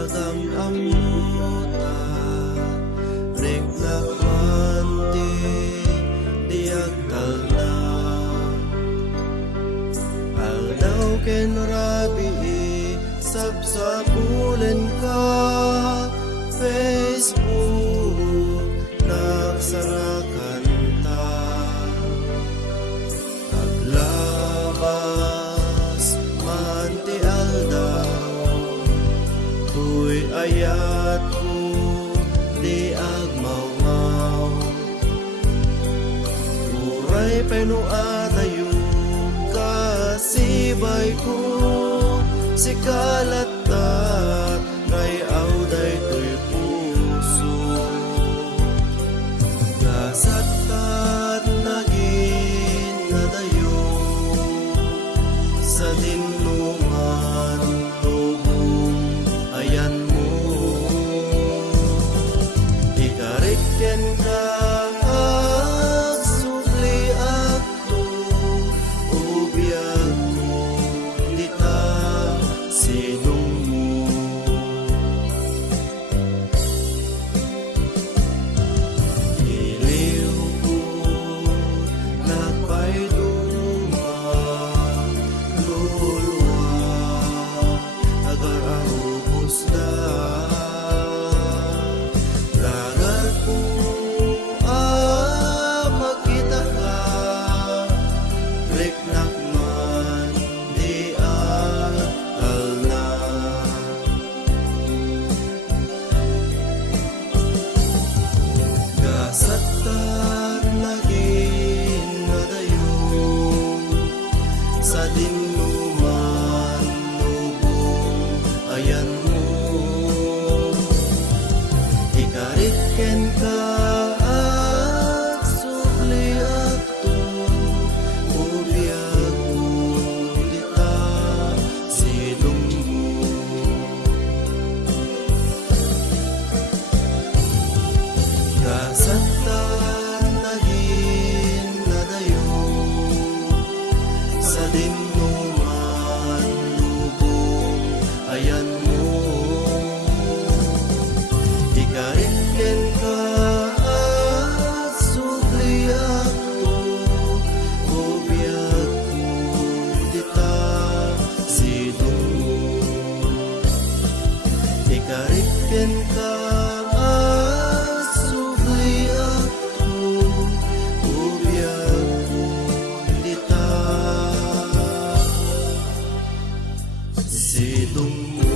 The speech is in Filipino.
Dagam amuta rik nakmanti diagtal na aldaw ken rabi sabsabulen ka Facebook nagsarakan ta aglabas manti aldaw tuy ayat ko di agmaw-maw uray penuadayo kasibay ko si kalatat ngay awday to'y puso nasatat naging nadayo sa dinungan lubong ayan mo ikarikken ka agsukli ako ubiyag ko dita sinong mo iliw ko nagpayduma lulwa agar arubos na lagar ko makita ka riknak man di akal na kasatan naging nadayo sa dinuman lubong ayan mo ikarikken ka agsukli ato ubiyag ko dita silong mo kasatan naging nadayo sa dinuman lubong ayan mo ikarikken ka agsukli ato ubiyag ko dita silong mo ikarikken ka agsukli ato ubiyag ko dita silong mo